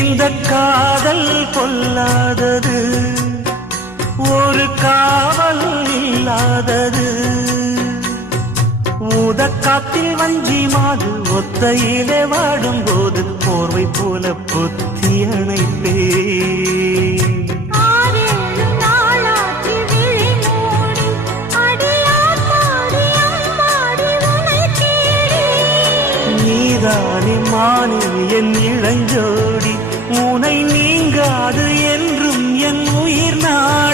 இந்த காதல் கொல்லாதது, ஒரு காவல் இல்லாதது. ஊதக்காத்தில் வஞ்சி மாது ஒத்தையிலே வாடும்போது போர்வை போல பொத்தி அணைப்பே. நீதானே மானே என் இளஞ்சோடி, உனை நீங்காது என்றும் என் உயிர் நான்.